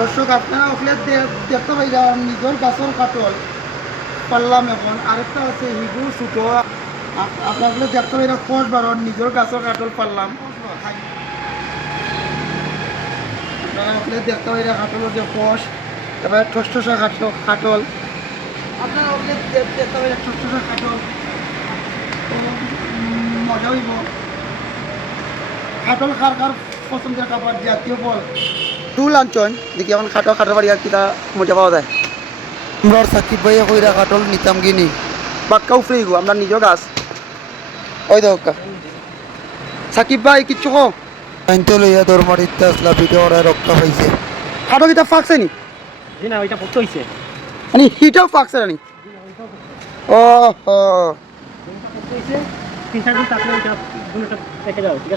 দর্শক আপনারা ওখানে দেখতে পাইলাম নিজের গাছের কাটল পারলাম। এখন আরেকটা আছে হিগু ছোটো, আপনাগুলো দেখতে পাইলাম কোষ বারণ নিজের গাছের কাটল পারলাম। আপনারা ওখানে দেখতে পাইলাম কাটলের যে কোষ, তারপরে ঠসঠসা কাটল, আপনারা ওখানে দেখতে পাইলাম ঠসঠসা কাটল। তো মজা হইব। কাটল খার খার পছন্দের খাবার জাতীয় ফল টুল আনছন দেখি এখন খাটো বাড়ি আর কিটা মজা পাওয়া যায়। আমরা সাকিব ভাইয়া কইরা কাটল নিতাম গিনি বাক্কা উফরে গো আমরা নিজের গাছ। ওই দোকা সাকিব ভাই কিচ্ছু কো আইনতে লইয়া দরমার ইত্যা আসলা ভিডিও ওরা রক্ষা পাইছে। খাটো কিটা ফাঁকছে নি? জি না, ওইটা পড়তে হইছে। মানে হিটাও ফাঁকছে না নি? ও হো তিন চার দিন তারপরে এটা দুটোটা রেখে যাও, ঠিক আছে?